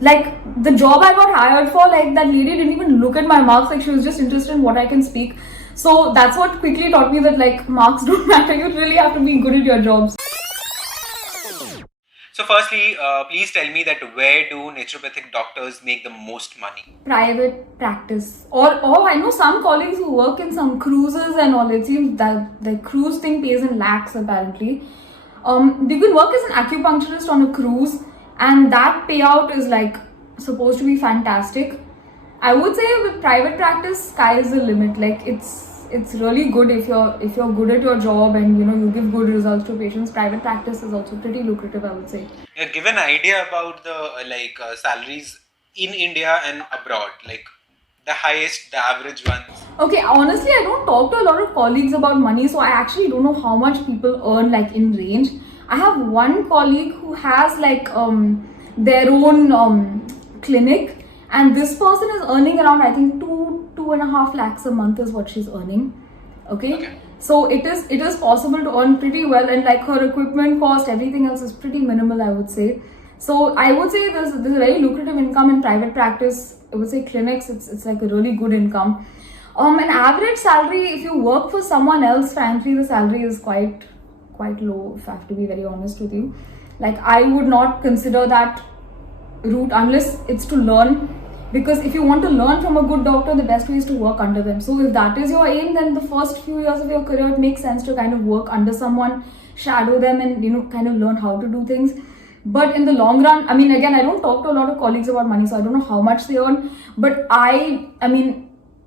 Like the job I got hired for, like that lady didn't even look at my marks, like she was just interested in what I can speak. So that's what quickly taught me that like marks don't matter, you really have to be good at your jobs. So firstly, please tell me that where do naturopathic doctors make the most money? Private practice, or I know some colleagues who work in some cruises and all. It seems that the cruise thing pays in lakhs apparently. You can work as an acupuncturist on a cruise, and that payout is like supposed to be fantastic. I would say with private practice, sky is the limit. Like it's really good if you're good at your job and you give good results to patients. Private practice is also pretty lucrative, I would say. Yeah, give an idea about the salaries in India and abroad, like the highest, the average ones. Okay, honestly, I don't talk to a lot of colleagues about money, so I actually don't know how much people earn like in range. I have one colleague who has like their own clinic, and this person is earning around, I think, 2.5 lakhs a month is what she's earning. Okay. So it is possible to earn pretty well, and like her equipment cost, everything else is pretty minimal, I would say. So I would say there's a very lucrative income in private practice. I would say clinics, it's like a really good income. An average salary, if you work for someone else, frankly, the salary is quite low, if I have to be very honest with you. Like I would not consider that route unless it's to learn, because if you want to learn from a good doctor, the best way is to work under them. So if that is your aim, then the first few years of your career, it makes sense to kind of work under someone, shadow them, and kind of learn how to do things. But in the long run, I mean, again, I don't talk to a lot of colleagues about money, so I don't know how much they earn. But I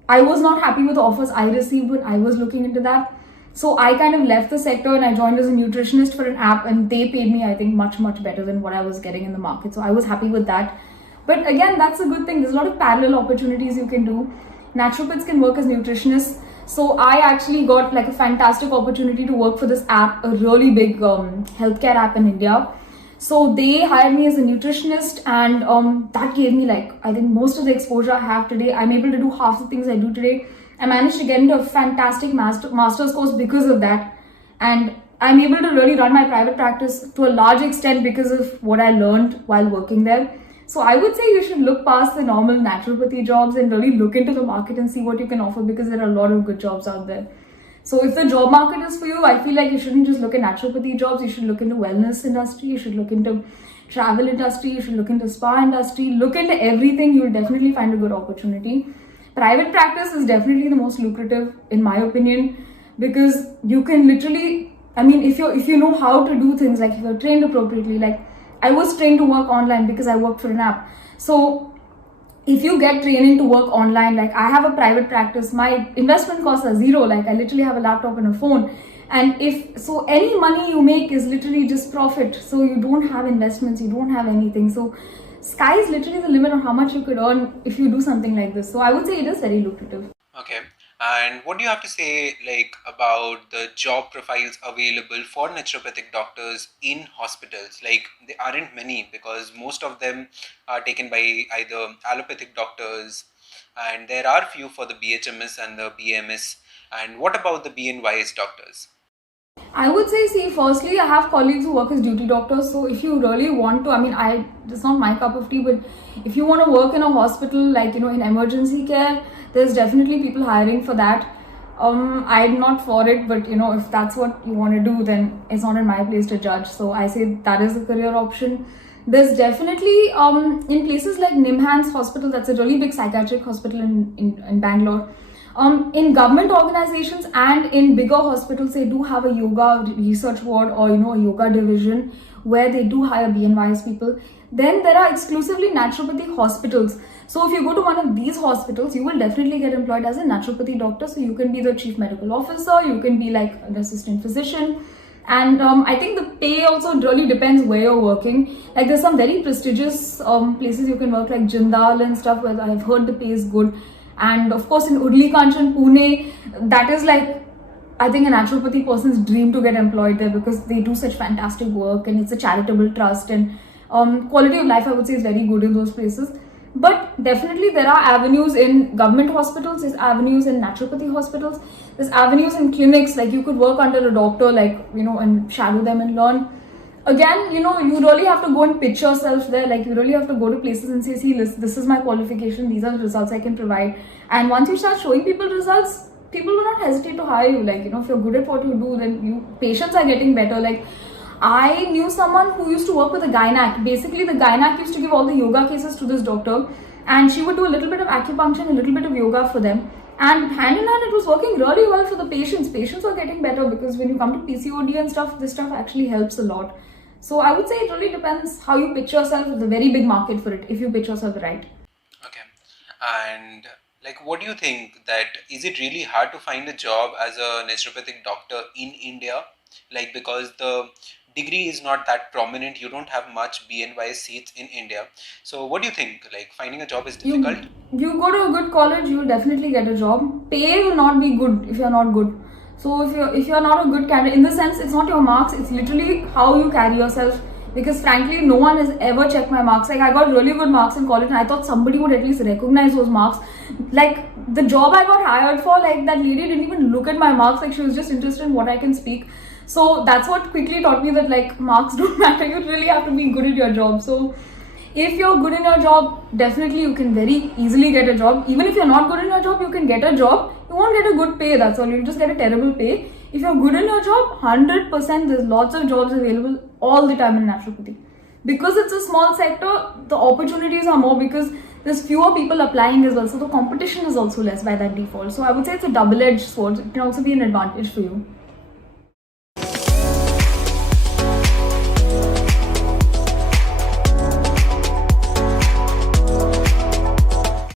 was not happy with the offers I received when I was looking into that. So I kind of left the sector and I joined as a nutritionist for an app, and they paid me, I think, much better than what I was getting in the market. So I was happy with that. But again, that's a good thing. There's a lot of parallel opportunities you can do. Naturopaths can work as nutritionists. So I actually got like a fantastic opportunity to work for this app, a really big healthcare app in India. So they hired me as a nutritionist, and that gave me like, I think, most of the exposure I have today. I'm able to do half the things I do today. I managed to get into a fantastic master's course because of that. And I'm able to really run my private practice to a large extent because of what I learned while working there. So I would say you should look past the normal naturopathy jobs and really look into the market and see what you can offer, because there are a lot of good jobs out there. So if the job market is for you, I feel like you shouldn't just look at naturopathy jobs. You should look into wellness industry. You should look into travel industry. You should look into spa industry. Look into everything. You'll definitely find a good opportunity. Private practice is definitely the most lucrative, in my opinion, because you can literally, I mean, if you know how to do things, like if you're trained appropriately, like I was trained to work online because I worked for an app. So if you get training to work online, like I have a private practice, my investment costs are zero. Like I literally have a laptop and a phone. And any money you make is literally just profit. So you don't have investments, you don't have anything. So sky is literally the limit on how much you could earn if you do something like this. So I would say it is very lucrative. Okay. And what do you have to say about the job profiles available for naturopathic doctors in hospitals? Like there aren't many, because most of them are taken by either allopathic doctors, and there are few for the BHMS and the BMS. And what about the BNYS doctors? I would say, see, firstly, I have colleagues who work as duty doctors. So if you really want to, it's not my cup of tea, but if you want to work in a hospital, like, in emergency care, there's definitely people hiring for that. I'm not for it, but if that's what you want to do, then it's not in my place to judge. So I say that is a career option. There's definitely, in places like Nimhans Hospital, that's a really big psychiatric hospital in Bangalore. In government organizations and in bigger hospitals, they do have a yoga research ward or a yoga division where they do hire BNYS people. Then there are exclusively naturopathy hospitals. So if you go to one of these hospitals, you will definitely get employed as a naturopathy doctor. So you can be the chief medical officer, you can be like an assistant physician. And I think the pay also really depends where you're working. Like there's some very prestigious places you can work, like Jindal and stuff, where I've heard the pay is good. And of course in Udli Kanchan, Pune, that is like, I think, a naturopathy person's dream to get employed there, because they do such fantastic work and it's a charitable trust, and quality of life, I would say, is very good in those places. But definitely there are avenues in government hospitals, there's avenues in naturopathy hospitals, there's avenues in clinics, like you could work under a doctor, like, and shadow them and learn. again, you know, you really have to go and pitch yourself there. Like, you really have to go to places and say, see, this is my qualification, these are the results I can provide. And once you start showing people results, people will not hesitate to hire you. Like, you know, if you're good at what you do, then patients are getting better. Like, I knew someone who used to work with a gynac. Basically, the gynac used to give all the yoga cases to this doctor, and she would do a little bit of acupuncture and a little bit of yoga for them. And hand in hand, it was working really well for the patients. Patients were getting better because when you come to PCOD and stuff, this stuff actually helps a lot. So I would say it really depends how you pitch yourself. It's a very big market for it if you pitch yourself right. Okay. And like, what do you think, that is it really hard to find a job as a naturopathic doctor in India? Like, because the degree is not that prominent, you don't have much BNYS seats in India. So what do you think? Like, finding a job is difficult? You go to a good college, you will definitely get a job. Pay will not be good if you're not good. So if you're not a good candidate, in the sense, it's not your marks, it's literally how you carry yourself. Because frankly, no one has ever checked my marks. Like, I got really good marks in college and I thought somebody would at least recognize those marks. Like, the job I got hired for, like, that lady didn't even look at my marks. Like, she was just interested in what I can speak. So that's what quickly taught me that, like, marks don't matter. You really have to be good at your job. So if you're good in your job, definitely you can very easily get a job. Even if you're not good in your job, you can get a job. You won't get a good pay, that's all. You'll just get a terrible pay. If you're good in your job, 100% there's lots of jobs available all the time in naturopathy. Because it's a small sector, the opportunities are more because there's fewer people applying as well. So the competition is also less by that default. So I would say it's a double-edged sword. It can also be an advantage for you.